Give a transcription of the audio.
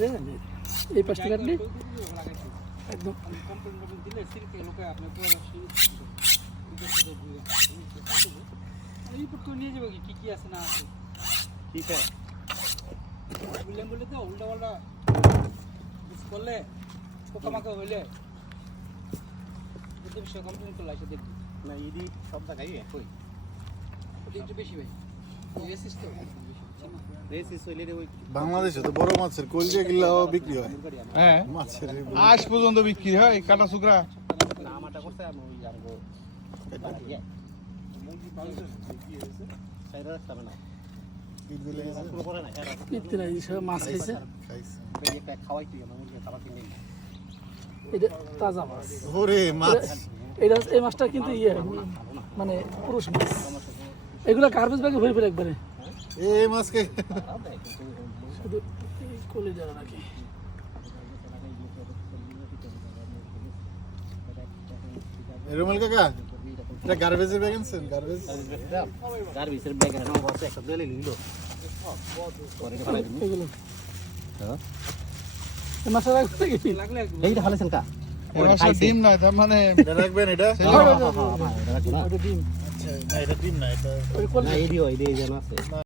দেখেন যে এই পাশটা কাটলে একদম নিয়ে যাবে কি কি আছে না আছে ঠিক আছে বললাম বলে তো উল্টা পাল্টা কিছু করলে পোকামাকা হইলে যদি বিষয় কমপ্লেন করলে এসে দেখবি না ইদি সব জায়গায় একই ওটা একটু বেশি ভাই রেসিস তো বাংলাদেশে তো বড় মাছের কলজে গিলাও বিক্রি হয়। হ্যাঁ। মাছের আজ পর্যন্ত বিক্রি হয় কাটা শুকরা। না আমারটা করছে আমি ওই আমগো সাইডে রাস্তা না ঈদগুলো গেছে পুরো করে না এরা ইত্যাদি নাই সব মাছ খাইছে এটা তাজা মাছ ওরে মাছ। এটা এই মাছটা কিন্তু ইয়ে মানে পুরুষ মাছ। এগুলো গার্বেজ ব্যাগে ভরে ফেলে একবারে। এই মাছকে। শুধু এই কলিজা নাকি রুমেল কাকা এটা গার্বেজের ব্যাগ আনছেন? গার্বেজ গার্বিসের ব্যাগ এর নাম আছে একটা দিলে লিলো হ্যাঁ। এই মাছটা রাখবে কি? লাগলে এইটা ফেলেছেন কা ডিম না তার মানে এটা রাখবেন এটা? হ্যাঁ হ্যাঁ হ্যাঁ এটা ডিম। আচ্ছা না এটা ডিম না এটা ওই না কলিজা এই দিও এই দিয়ে জানা আছে।